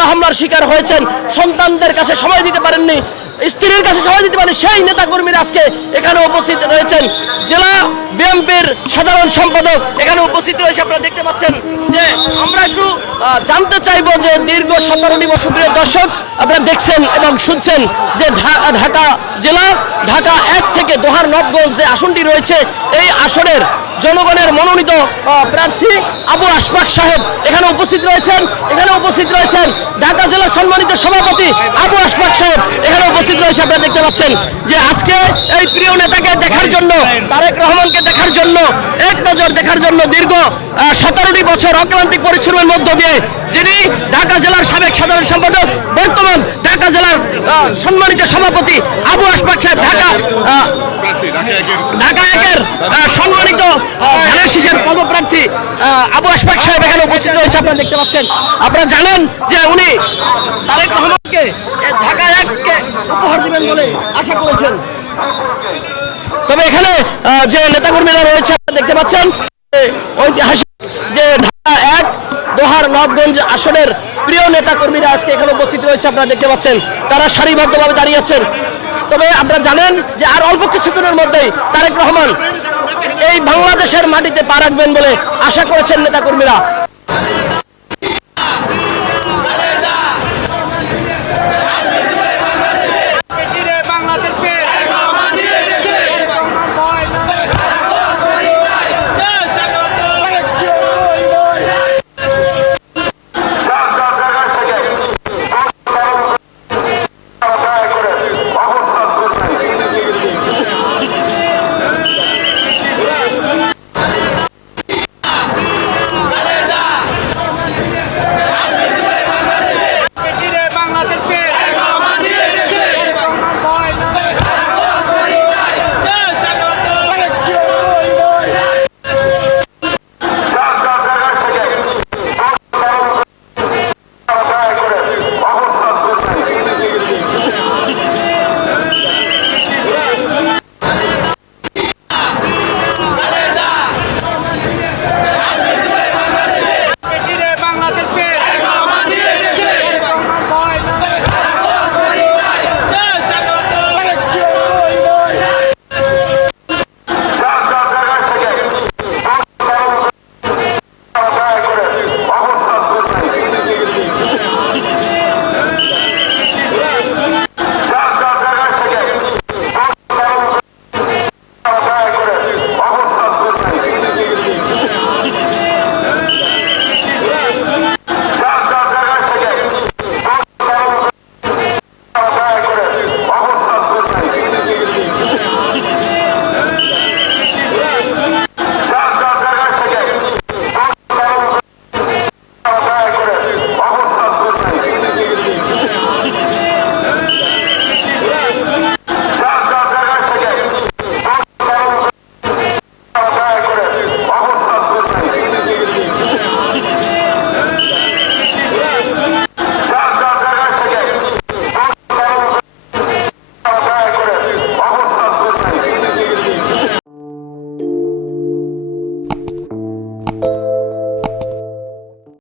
হামলা হামলার শিকার হয়েছেন। সন্তানদের কাছে সময় দিতে পারেননি, স্ত্রীর কাছে সময় দিতে পারেন সেই নেতা কর্মীরা আজকে এখানে উপস্থিত রয়েছেন। জেলা বিএনপির সাধারণ সম্পাদক এখানে উপস্থিত রয়েছে। আপনারা দেখতে পাচ্ছেন যে আমরা একটু জানতে চাইব যে দীর্ঘ সতেরোটি বছর প্রিয় দর্শক আপনারা দেখছেন এবং শুনছেন যে ঢাকা জেলা, ঢাকা এক থেকে দোহার নবগঞ্জ যে আসনটি রয়েছে। এই আসনের জনগণের মনোনীত প্রার্থী আবু আশফাক সাহেব এখানে উপস্থিত রয়েছেন, এখানে উপস্থিত রয়েছেন ঢাকা জেলার সম্মানিত সভাপতি আবু আশফাক সাহেব। এখানে উপস্থিত রয়েছে, আপনারা দেখতে পাচ্ছেন যে আজকে এই প্রিয় নেতাকে দেখার জন্য, তারেক রহমানকে দেখার জন্য, এক নজর দেখার জন্য দীর্ঘ সতেরোটি বছর অক্লান্তিক পরিশ্রমের মধ্য দিয়ে যিনি ঢাকা জেলার সাবেক সাধারণ সম্পাদক, বর্তমান ঢাকা জেলার সম্মানিত সভাপতি আবু আশফাক সাহেব, ঢাকা ঢাকা একের সম্মানিত ধানের পদপ্রার্থী আবু আশফাক সাহেব এখানে উপস্থিত রয়েছে, আপনারা দেখতে পাচ্ছেন। আপনারা জানেন যে উনি তারেক রহমানকে ঢাকা এককে উপহার দিবেন বলে আশা করেছেন। তবে এখানে যে নেতাকর্মীরা রয়েছে দেখতে পাচ্ছেন ঐতিহাসিক দোহার নবগঞ্জ আসনের প্রিয় নেতা কর্মীরা আজকে এখানে উপস্থিত রয়েছে, আপনারা দেখতে পাচ্ছেন। তারা সারিবদ্ধভাবে দাঁড়িয়ে আছেন। তবে আপনারা জানেন যে আর অল্প কিছুক্ষণের মধ্যেই তারেক রহমান এই বাংলাদেশের মাটিতে পা রাখবেন বলে আশা করেছেন নেতাকর্মীরা।